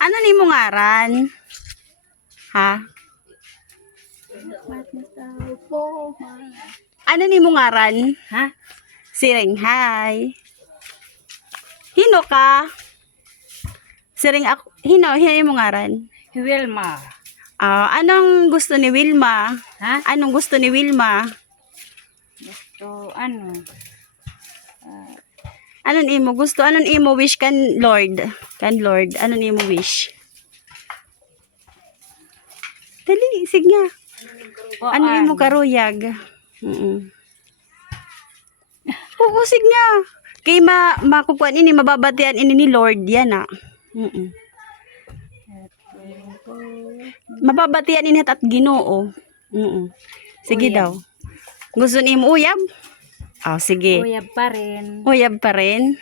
Ano ni mo ngaran? Ha? Ano ni mo ngaran? Ha? Siring, hi. Hino ka? Siring ako. Hino mo ngaran? Wilma. Anong gusto ni Wilma? Ha? Anong gusto ni Wilma? Gusto, ano? Anong imo gusto? Anong imo wish kan Lord? Kan Lord, anong imo wish? Dali, sige nga. Ano imo karuyag? Oo, sige nga. Kay makukuan ini, mababatian ini ni Lord, yan ah. Mababatian ini at Ginoo. Sige Uyab. daw. Gusto ni mo uyab? Sige. Uyab pa rin. Uyab pa rin?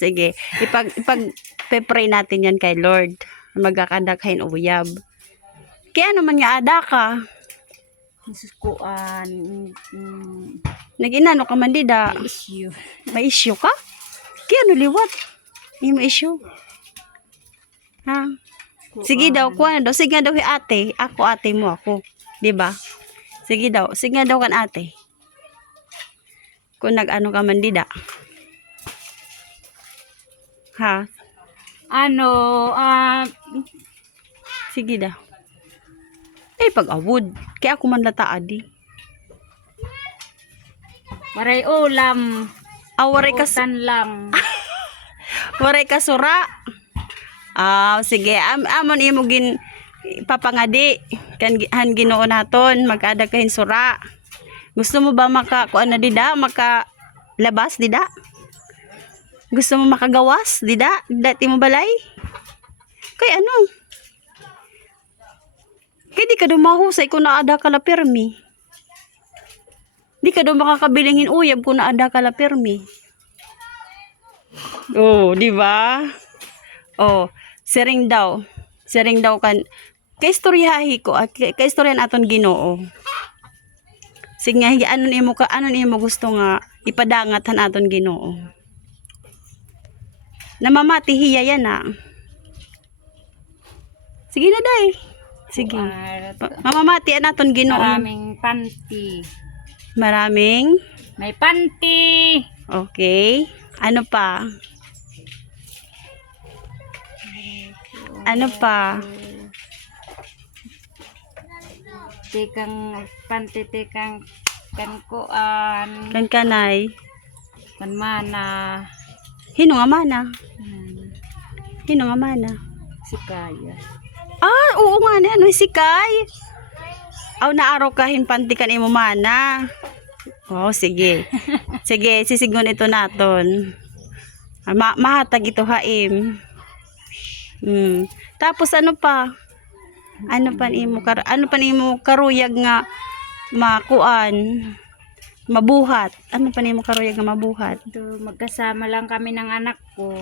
Sige. Ipag-pray natin yan kay Lord. Magkakadakhain uyab. Kaya naman nga ada ka. Sukuan. Nag-inano ka man dida. Issue. May issue ka? Kaya ano liwat? May mo issue. Ha? Sige daw, kuha na daw. Sige daw ate. Ako ate mo ako. Diba? Sige daw. Sige daw kan ate. Kung nag-ano ka man dida. Ha? Ano, Sige daw. Pag-awod. Kaya ako man lata adi. maray ulam. Waray ka, Utan lang. waray ka sura. Sige. Amon imo gin papangadi. Han Ginoo naton. Magkada kahin sura. Gusto mo ba kuan na dida? Labas dida? Gusto mo makagawas dida? Dati mo balay? Kay ano? Kaya di ka daw mahusay kung naada ka la permi. Di ka daw makakabilingin uyab kung naada ka la permi. Di ba? Sering daw. Sering daw kan. Kay istoryahi ko at kay istoryan aton Ginoo. Sige nga, ano nimo gusto nga ipadangat han aton Ginoo. Namamati hiya yan na. Sige na day. Sige. Mamamati an aton Ginoo. Maraming panty. Maraming. May panty. Okay. Ano pa? Ano pa? Tikang panty, tikang kankuan. Kankanay. Kanmana. Hino nga mana? Hino nga mana? Si Kaya. Oo nga na. Ano si Kay? Naaraw kahin pantikan imo mana. Sige. Sige, sisigon ito naton. Mahatag ito haim. Tapos ano pa? Ano pa nimo karuyag nga makuan? Mabuhat. Ano pa nimo karuyag nga mabuhat? Magkasama lang kami ng anak ko.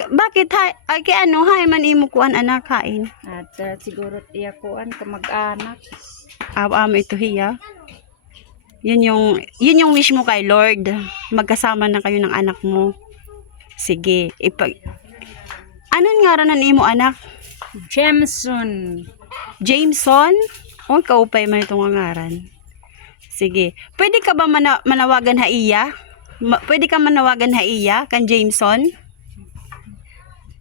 Bakit kay hay man imo kuan anak kain? At siguro iyakuan kamag-anak. Ito hiya. Yun yung wish mo kay Lord. Magkasama na kayo ng anak mo. Sige. Anong ngaranan imo anak? Jameson. Jameson? Kaupay man itong ngaran. Sige. Pwede ka ba manawagan ha iya? Pwede ka manawagan ha iya kan Jameson?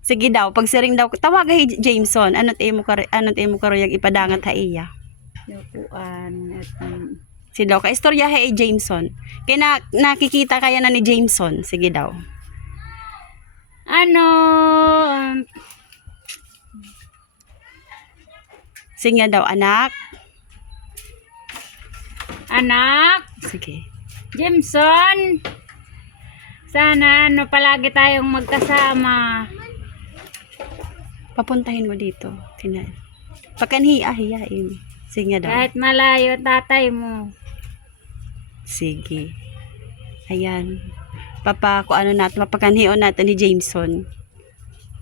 Sige daw, pag siring daw, tawag ha Jameson. Ano't imo karuyag ipadangat ha iya? Yakuan. Sige daw, kaistorya ha Jameson. Kaya nakikita kaya na ni Jameson. Sige daw. Sige nga daw, anak. Anak. Sige. Jameson. Sana palagi tayong magkasama. Papuntahin mo dito. Pakanhiya-hiyain. Sige nga daw. Kahit malayo tatay mo. Sige. Ayan. Papakanhiyon natin ni Jameson.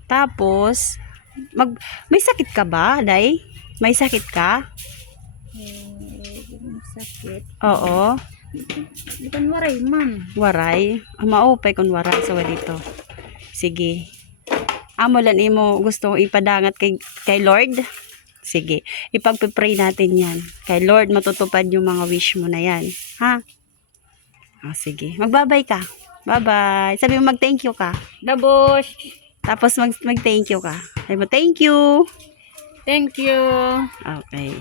Tapos, may sakit ka ba, Day? May sakit ka? Sakit. Oo. Di kan waray man. Waray. Maupay kung waray sa dito. Sige. amo lang imo gusto ipadangat kay Lord. Sige, ipagpe-pray natin yan. Kay Lord, matutupad yung mga wish mo na yan. Ha? Sige. Magbabay ka. Bye-bye. Sabi mo mag-thank you ka. Dabush. Tapos mag-thank you ka. Sabi mo, thank you. Thank you. Okay.